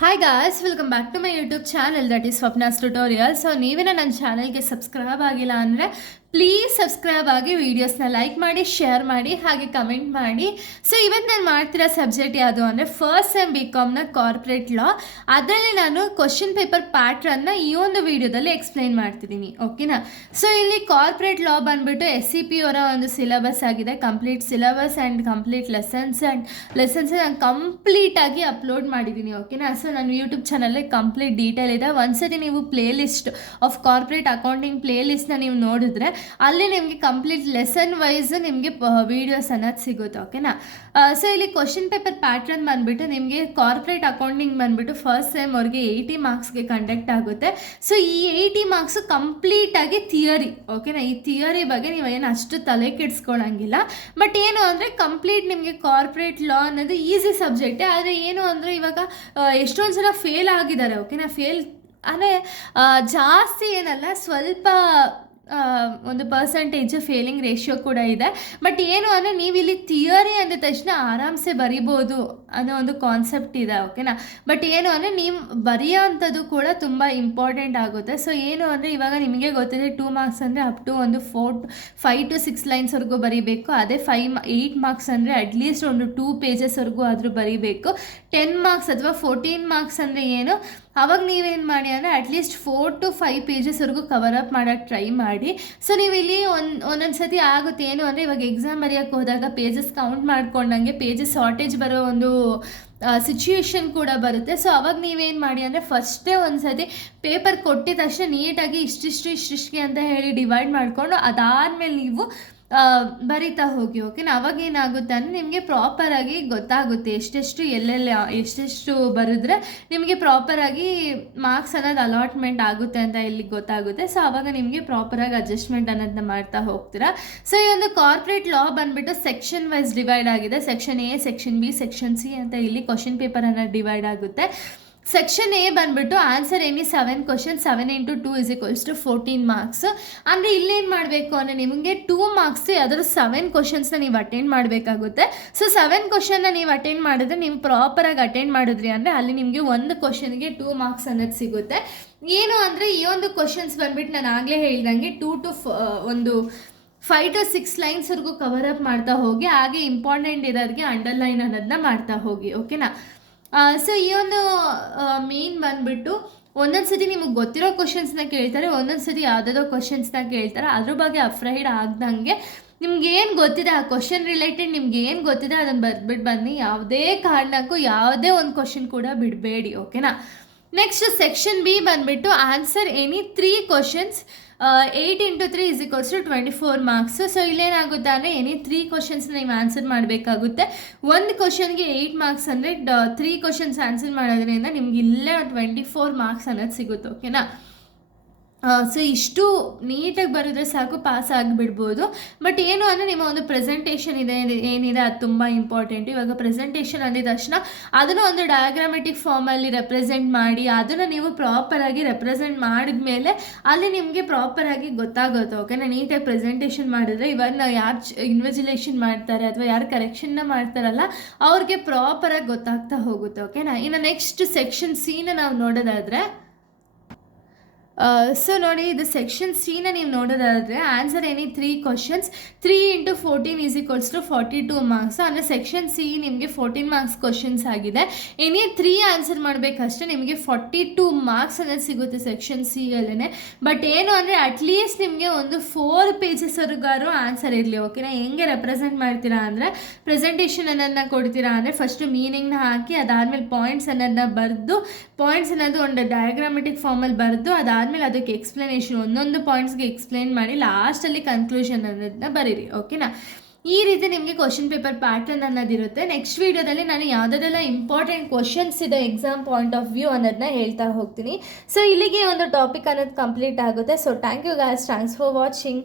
Hi guys, welcome back to my YouTube channel that is Swapna's tutorial. So ನೀವೇನ ನನ್ನ ಚಾನಲ್ಗೆ subscribe ಆಗಿಲ್ಲ ಅಂದರೆ ಪ್ಲೀಸ್ ಸಬ್ಸ್ಕ್ರೈಬ್ ಆಗಿ, ವೀಡಿಯೋಸ್ನ ಲೈಕ್ ಮಾಡಿ, ಶೇರ್ ಮಾಡಿ, ಹಾಗೆ ಕಮೆಂಟ್ ಮಾಡಿ. ಸೊ ಇವತ್ತು ನಾನು ಮಾಡ್ತಿರೋ ಸಬ್ಜೆಕ್ಟ್ ಯಾವುದು ಅಂದರೆ ಫಸ್ಟ್ ಸೆಮ್ BComನ ಕಾರ್ಪೊರೇಟ್ ಲಾ. ಅದರಲ್ಲಿ ನಾನು ಕ್ವಶನ್ ಪೇಪರ್ ಪ್ಯಾಟ್ರನ್ನ ಈ ಒಂದು ವಿಡಿಯೋದಲ್ಲಿ ಎಕ್ಸ್ಪ್ಲೈನ್ ಮಾಡ್ತಿದ್ದೀನಿ, ಓಕೆನಾ. ಸೊ ಇಲ್ಲಿ ಕಾರ್ಪೊರೇಟ್ ಲಾ ಬಂದುಬಿಟ್ಟು SCP ಅವರ ಒಂದು ಸಿಲೆಬಸ್ ಆಗಿದೆ. Complete syllabus and complete lessons ನಾನು ಕಂಪ್ಲೀಟಾಗಿ ಅಪ್ಲೋಡ್ ಮಾಡಿದ್ದೀನಿ, ಓಕೆನಾ. ಸೊ ನನ್ನ ಯೂಟ್ಯೂಬ್ ಚಾನಲ್ಲೇ ಕಂಪ್ಲೀಟ್ ಡೀಟೇಲ್ ಇದೆ. ಒಂದ್ಸತಿ ನೀವು playlist of corporate accounting ಪ್ಲೇ ಲಿಸ್ಟ್ನ ನೀವು ನೋಡಿದ್ರೆ ಅಲ್ಲಿ ನಿಮಗೆ ಕಂಪ್ಲೀಟ್ ಲೆಸನ್ ವೈಸ್ ನಿಮಗೆ ವೀಡಿಯೋಸ್ ಅನ್ನೋದು ಸಿಗುತ್ತೆ, ಓಕೆನಾ. ಸೊ ಇಲ್ಲಿ ಕ್ವಶನ್ ಪೇಪರ್ ಪ್ಯಾಟ್ರನ್ ಬಂದುಬಿಟ್ಟು ನಿಮಗೆ ಕಾರ್ಪೊರೇಟ್ ಅಕೌಂಟಿಂಗ್ ಬಂದುಬಿಟ್ಟು ಫಸ್ಟ್ ಸೆಮ್ ಅವ್ರಿಗೆ 80 ಮಾರ್ಕ್ಸ್ಗೆ ಕಂಡಕ್ಟ್ ಆಗುತ್ತೆ. ಸೊ ಈ 80 ಮಾರ್ಕ್ಸು ಕಂಪ್ಲೀಟಾಗಿ ಥಿಯರಿ, ಓಕೆನಾ. ಈ ಥಿಯರಿ ಬಗ್ಗೆ ನೀವು ಏನು ಅಷ್ಟು ತಲೆ ಕೆಡಿಸ್ಕೊಳ್ಳೋಂಗಿಲ್ಲ. ಬಟ್ ಏನು ಅಂದರೆ ಕಂಪ್ಲೀಟ್ ನಿಮಗೆ ಕಾರ್ಪೊರೇಟ್ ಲಾ ಅನ್ನೋದು ಈಸಿ ಸಬ್ಜೆಕ್ಟೇ. ಆದರೆ ಏನು ಅಂದರೆ ಇವಾಗ ಎಷ್ಟೊಂದು ಸಲ ಫೇಲ್ ಆಗಿದ್ದಾರೆ, ಓಕೆನಾ. ಫೇಲ್ ಅಂದರೆ ಜಾಸ್ತಿ ಏನಲ್ಲ, ಸ್ವಲ್ಪ ಒಂದು ಪರ್ಸೆಂಟೇಜು ಫೇಲಿಂಗ್ ರೇಷಿಯೋ ಕೂಡ ಇದೆ. ಬಟ್ ಏನು ಅಂದರೆ ನೀವು ಇಲ್ಲಿ ಥಿಯರಿ ಅಂದ ತಕ್ಷಣ ಆರಾಮ್ಸೆ ಬರಿಬೋದು ಅನ್ನೋ ಒಂದು ಕಾನ್ಸೆಪ್ಟ್ ಇದೆ, ಓಕೆನಾ. ಬಟ್ ಏನು ಅಂದರೆ ನೀವು ಬರೆಯೋ ಅಂಥದ್ದು ಕೂಡ ತುಂಬ ಇಂಪಾರ್ಟೆಂಟ್ ಆಗುತ್ತೆ. ಸೊ ಏನು ಅಂದರೆ ಇವಾಗ ನಿಮಗೆ ಗೊತ್ತಿದೆ 2 ಮಾರ್ಕ್ಸ್ ಅಂದರೆ ಅಪ್ ಟು ಒಂದು 5 to 6 ಲೈನ್ಸ್ವರೆಗೂ ಬರೀಬೇಕು. ಅದೇ 8 ಮಾರ್ಕ್ಸ್ ಅಂದರೆ ಅಟ್ಲೀಸ್ಟ್ ಒಂದು 2 ಪೇಜಸ್ವರೆಗೂ ಆದರೂ ಬರೀಬೇಕು. 10 ಮಾರ್ಕ್ಸ್ ಅಥವಾ 14 ಮಾರ್ಕ್ಸ್ ಅಂದರೆ ಏನು, ಅವಾಗ ನೀವೇನು ಮಾಡಿ ಅಂದರೆ ಅಟ್ಲೀಸ್ಟ್ 4 to 5 ಪೇಜಸ್ವರೆಗೂ ಕವರ್ ಅಪ್ ಮಾಡೋಕ್ಕೆ ಟ್ರೈ ಮಾಡಿ. ಸೊ ನೀವು ಇಲ್ಲಿ ಒಂದೊಂದು ಸತಿ ಆಗುತ್ತೆ ಏನು ಅಂದರೆ ಇವಾಗ ಎಕ್ಸಾಮ್ ಬರೆಯೋಕ್ಕೆ ಹೋದಾಗ ಪೇಜಸ್ ಕೌಂಟ್ ಮಾಡ್ಕೊಂಡಂಗೆ ಪೇಜಸ್ ಶಾರ್ಟೇಜ್ ಬರೋ ಒಂದು ಸಿಚುಯೇಷನ್ ಕೂಡ ಬರುತ್ತೆ. ಸೊ ಅವಾಗ ನೀವೇನು ಮಾಡಿ ಅಂದರೆ ಫಸ್ಟೇ ಒಂದು ಸತಿ ಪೇಪರ್ ಕೊಟ್ಟಿದ ತಕ್ಷಣ ನೀಟಾಗಿ ಇಷ್ಟಿಷ್ಟಿಗೆ ಅಂತ ಹೇಳಿ ಡಿವೈಡ್ ಮಾಡಿಕೊಂಡು ಅದಾದಮೇಲೆ ನೀವು ಬರಿತಾ ಹೋಗಿ, ಓಕೆನಾ. ಅವಾಗ ಏನಾಗುತ್ತೆ ಅಂದರೆ ನಿಮಗೆ ಪ್ರಾಪರಾಗಿ ಗೊತ್ತಾಗುತ್ತೆ ಎಷ್ಟೆಷ್ಟು ಎಲ್ಲೆಲ್ಲಿ ಎಷ್ಟೆಷ್ಟು ಬರೆದ್ರೆ ನಿಮಗೆ ಪ್ರಾಪರಾಗಿ ಮಾರ್ಕ್ಸ್ ಅನ್ನೋದು ಅಲಾಟ್ಮೆಂಟ್ ಆಗುತ್ತೆ ಅಂತ ಇಲ್ಲಿ ಗೊತ್ತಾಗುತ್ತೆ. ಸೊ ಆವಾಗ ನಿಮಗೆ ಪ್ರಾಪರಾಗಿ ಅಡ್ಜಸ್ಟ್ಮೆಂಟ್ ಅನ್ನೋದನ್ನ ಮಾಡ್ತಾ ಹೋಗ್ತೀರಾ. ಸೊ ಈ ಒಂದು ಕಾರ್ಪೊರೇಟ್ ಲಾ ಬಂದುಬಿಟ್ಟು ಸೆಕ್ಷನ್ ವೈಸ್ ಡಿವೈಡ್ ಆಗಿದೆ. Section A, section B, section C ಅಂತ ಇಲ್ಲಿ ಕ್ವಶನ್ ಪೇಪರ್ ಅನ್ನೋದು ಡಿವೈಡ್ ಆಗುತ್ತೆ. ಸೆಕ್ಷನ್ A ಬಂದುಬಿಟ್ಟು answer any 7 question, 7 into 2 = 14 marks. ಅಂದರೆ ಇಲ್ಲೇನು ಮಾಡಬೇಕು ಅಂದರೆ ನಿಮಗೆ 2 ಮಾರ್ಕ್ಸ್ ಯಾವ್ದಾದ್ರು 7 ಕ್ವಶನ್ಸ್ನ ನೀವು ಅಟೆಂಡ್ ಮಾಡಬೇಕಾಗುತ್ತೆ. ಸೊ 7 ಕ್ವಶನ್ನ ನೀವು ಅಟೆಂಡ್ ಮಾಡಿದ್ರೆ ನೀವು ಪ್ರಾಪರಾಗಿ ಅಟೆಂಡ್ ಮಾಡಿದ್ರಿ ಅಂದರೆ ಅಲ್ಲಿ ನಿಮಗೆ ಒಂದು ಕ್ವಶನ್ಗೆ 2 ಮಾರ್ಕ್ಸ್ ಅನ್ನೋದು ಸಿಗುತ್ತೆ. ಏನು ಅಂದರೆ ಈ ಒಂದು ಕ್ವಶನ್ಸ್ ಬಂದುಬಿಟ್ಟು ನಾನು ಆಗಲೇ ಹೇಳ್ದಂಗೆ 2 to 5 to 6 ಲೈನ್ಸ್ವರೆಗೂ ಕವರ್ ಅಪ್ ಮಾಡ್ತಾ ಹೋಗಿ, ಹಾಗೆ ಇಂಪಾರ್ಟೆಂಟ್ ಇರೋರಿಗೆ ಅಂಡರ್ಲೈನ್ ಅನ್ನೋದನ್ನ ಮಾಡ್ತಾ ಹೋಗಿ, ಓಕೆನಾ. ಸೊ ಈ ಒಂದು ಮೇನ್ ಬಂದುಬಿಟ್ಟು ಒಂದೊಂದು ಸತಿ ನಿಮಗೆ ಗೊತ್ತಿರೋ ಕ್ವಶನ್ಸ್ನ ಕೇಳ್ತಾರೆ, ಒಂದೊಂದು ಸತಿ ಯಾವುದಾದ್ರೂ ಕ್ವಶನ್ಸ್ನ ಕೇಳ್ತಾರೆ. ಅದ್ರ ಬಗ್ಗೆ ಅಫ್ರೈಡ್ ಆಗ್ದಂಗೆ ನಿಮ್ಗೆ ಏನು ಗೊತ್ತಿದೆ ಆ ಕ್ವಶನ್ ರಿಲೇಟೆಡ್ ನಿಮ್ಗೆ ಏನು ಗೊತ್ತಿದೆ ಅದನ್ನು ಬರೆದ್ಬಿಟ್ಟು ಬನ್ನಿ. ಯಾವುದೇ ಕಾರಣಕ್ಕೂ ಯಾವುದೇ ಒಂದು ಕ್ವಶನ್ ಕೂಡ ಬಿಡಬೇಡಿ, ಓಕೆನಾ. ನೆಕ್ಸ್ಟ್ ಸೆಕ್ಷನ್ B ಬಂದುಬಿಟ್ಟು answer any 3 questions, 8 into 3 = 24 marks. So ಇಲ್ಲೇನಾಗುತ್ತೆ ಅಂದರೆ ಎನಿ 3 ಕ್ವಶನ್ಸ್ನ ನೀವು ಆನ್ಸರ್ ಮಾಡಬೇಕಾಗುತ್ತೆ. ಒಂದು ಕ್ವಶನ್ಗೆ 8 ಮಾರ್ಕ್ಸ್ ಅಂದರೆ 3 ಕ್ವಶನ್ಸ್ ಆನ್ಸರ್ ಮಾಡೋದ್ರಿಂದ ನಿಮ್ಗೆ ಇಲ್ಲೇ 24 ಮಾರ್ಕ್ಸ್ ಅನ್ನೋದು ಸಿಗುತ್ತೆ, ಓಕೆನಾ. ಸೊ ಇಷ್ಟು ನೀಟಾಗಿ ಬರೆದ್ರೆ ಸಾಕು, ಪಾಸ್ ಆಗಿಬಿಡ್ಬೋದು. ಬಟ್ ಏನು ಅಂದರೆ ನಿಮ್ಮ ಒಂದು ಪ್ರೆಸೆಂಟೇಷನ್ ಏನಿದೆ ಅದು ತುಂಬ ಇಂಪಾರ್ಟೆಂಟ್. ಇವಾಗ ಪ್ರೆಸೆಂಟೇಷನ್ ಅಂದಿದ ತಕ್ಷಣ ಅದನ್ನು ಒಂದು ಡಯಾಗ್ರಾಮೆಟಿಕ್ ಫಾರ್ಮಲ್ಲಿ ರೆಪ್ರೆಸೆಂಟ್ ಮಾಡಿ ಅದನ್ನು ನೀವು ಪ್ರಾಪರಾಗಿ ರೆಪ್ರೆಸೆಂಟ್ ಮಾಡಿದ ಮೇಲೆ ಅಲ್ಲಿ ನಿಮಗೆ ಪ್ರಾಪರಾಗಿ ಗೊತ್ತಾಗುತ್ತೆ, ಓಕೆನಾ. ನೀಟಾಗಿ ಪ್ರೆಸೆಂಟೇಷನ್ ಮಾಡಿದ್ರೆ ಇವಾಗ ಯಾರು ಇನ್ವೆಜಿಲೇಷನ್ ಮಾಡ್ತಾರೆ ಅಥವಾ ಯಾರು ಕರೆಕ್ಷನ್ನ ಮಾಡ್ತಾರಲ್ಲ ಅವ್ರಿಗೆ ಪ್ರಾಪರಾಗಿ ಗೊತ್ತಾಗ್ತಾ ಹೋಗುತ್ತೆ, ಓಕೆನಾ. ಇನ್ನು ನೆಕ್ಸ್ಟ್ ಸೆಕ್ಷನ್ C ನಾವು ನೋಡೋದಾದರೆ ಸೊ ನೋಡಿ, ಇದು ಸೆಕ್ಷನ್ C ನೀವು ನೋಡೋದಾದರೆ answer any 3 questions, 3 into 14 = 42 marks. ಅಂದರೆ ಸೆಕ್ಷನ್ C ನಿಮಗೆ 14 ಮಾರ್ಕ್ಸ್ ಕ್ವಶನ್ಸ್ ಆಗಿದೆ. ಎನಿ 3 ಆನ್ಸರ್ ಮಾಡಬೇಕಷ್ಟೇ ನಿಮಗೆ 42 ಮಾರ್ಕ್ಸ್ ಅನ್ನೋದು ಸಿಗುತ್ತೆ ಸೆಕ್ಷನ್ C ಬಟ್ ಏನು ಅಂದರೆ ಅಟ್ಲೀಸ್ಟ್ ನಿಮಗೆ ಒಂದು 4 ಪೇಜಸ್ವರೆಗಾರು ಆನ್ಸರ್ ಇರಲಿ, ಓಕೆನಾ. ಹೆಂಗೆ ರೆಪ್ರೆಸೆಂಟ್ ಮಾಡ್ತೀರಾ ಅಂದರೆ ಪ್ರೆಸೆಂಟೇಷನ್ ಅನ್ನೋದನ್ನ ಕೊಡ್ತೀರಾ ಅಂದರೆ ಫಸ್ಟು ಮೀನಿಂಗ್ನ ಹಾಕಿ ಅದಾದಮೇಲೆ ಪಾಯಿಂಟ್ಸ್ ಅನ್ನೋದನ್ನ ಬರೆದು, ಪಾಯಿಂಟ್ಸ್ ಅನ್ನೋದು ಒಂದು ಡಯಾಗ್ರಾಮೆಟಿಕ್ ಫಾರ್ಮಲ್ಲಿ ಬರೆದು ಅದಾದಮೇಲೆ ಅದಕ್ಕೆ ಎಕ್ಸ್ಪ್ಲನೇಷನ್ ಒಂದೊಂದು ಪಾಯಿಂಟ್ಸ್ಗೆ ಎಕ್ಸ್ಪ್ಲೇನ್ ಮಾಡಿ ಲಾಸ್ಟಲ್ಲಿ ಕನ್ಕ್ಲೂಷನ್ ಅನ್ನೋದನ್ನ ಬರೀರಿ, ಓಕೆನಾ. ಈ ರೀತಿ ನಿಮಗೆ ಕ್ವಶನ್ ಪೇಪರ್ ಪ್ಯಾಟರ್ನ್ ಅನ್ನೋದಿರುತ್ತೆ. ನೆಕ್ಸ್ಟ್ ವೀಡಿಯೋದಲ್ಲಿ ನಾನು ಯಾವುದೆಲ್ಲ ಇಂಪಾರ್ಟೆಂಟ್ ಕ್ವಶನ್ಸ್ ಇದೆ ಎಕ್ಸಾಮ್ ಪಾಯಿಂಟ್ ಆಫ್ ವ್ಯೂ ಅನ್ನೋದನ್ನ ಹೇಳ್ತಾ ಹೋಗ್ತೀನಿ. ಸೊ ಇಲ್ಲಿಗೆ ಒಂದು ಟಾಪಿಕ್ ಅನ್ನೋದು ಕಂಪ್ಲೀಟ್ ಆಗುತ್ತೆ. So thank you guys, thanks for watching.